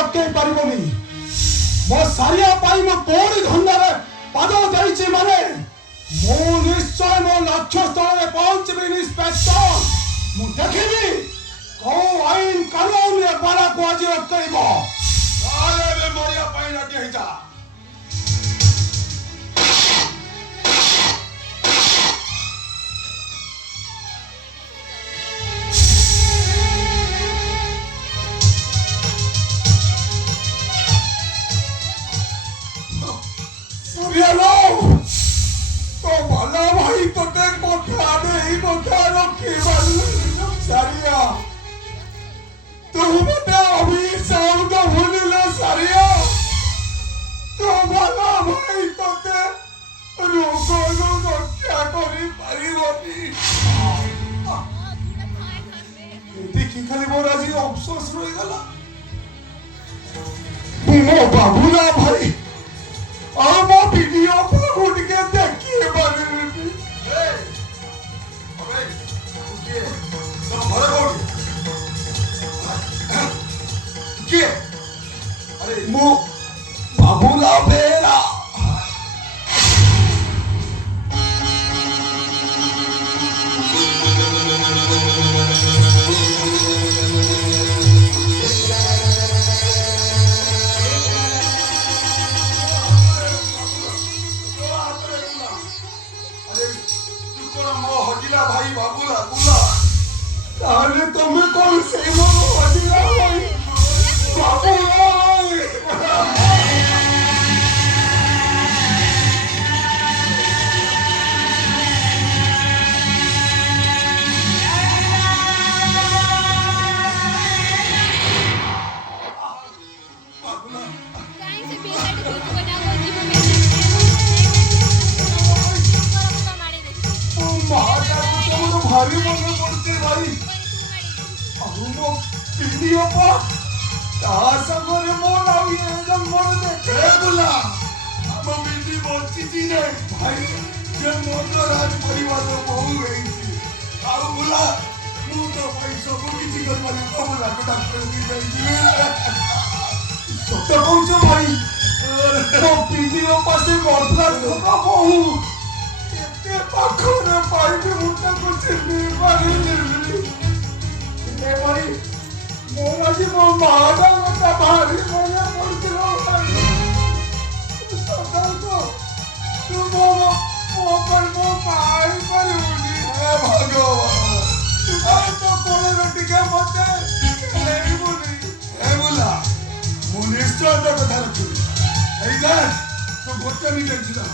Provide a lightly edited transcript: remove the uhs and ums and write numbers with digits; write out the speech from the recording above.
अटके पारिबनी मो सारिया पाई मो कोड़ी धंदारे पाद जाइछि माने मो निश्चय मो लक्ष्य स्थल रे पहुंचबी इंस्पेक्टर मु देखिबी को आईन कानून रे बाला को आज अटकइबो साले में मरिया पाई ना केहिजा Hello! तो भला भाई तो देख मोटा नहीं मोटा रखी बल्लू सारिया तू बता अभी शाम तो होने ला सारिया तो भला भाई तो दे रोको क्या करी परिवती देखी खाली मोर आज अफसोस रही गला मो बाबूला भाई और वो वीडियो पर उठ के देखिए बारे में अबे उठिए तो भरे उठ के अरे मो बाबूला बेरा भाई बाबूला बुला ताले तुम्हें कौन से मो हजिला भाई बाबूला भारी मने पड़ते भाई अहुमो वीडियो पर तासगरे मोर आवी एकदम मोर दे ए बुला हम वीडियो चिची ने भाई जे मोर राज परिवार रो बहु गई थी आउ बुला मु तो भाई सब किछि कर मारी को बुला को डॉक्टर की गई सत्य कहू भाई तो वीडियो पासे करला तो बहु पाखरे पाइबे मुटा को चिन्नी पानी निर्मली ए भाई मोमाजी मो माडा मता भारी मोया पड़तिलो भाई सदा तो तू मो पर मो पाई पर उनी ए भगवान तू तो कोले रोटी के मते नहीं बोली ए बोला मो निश्चय तो कथा रखू ए जा तो गोटे मिनट जिला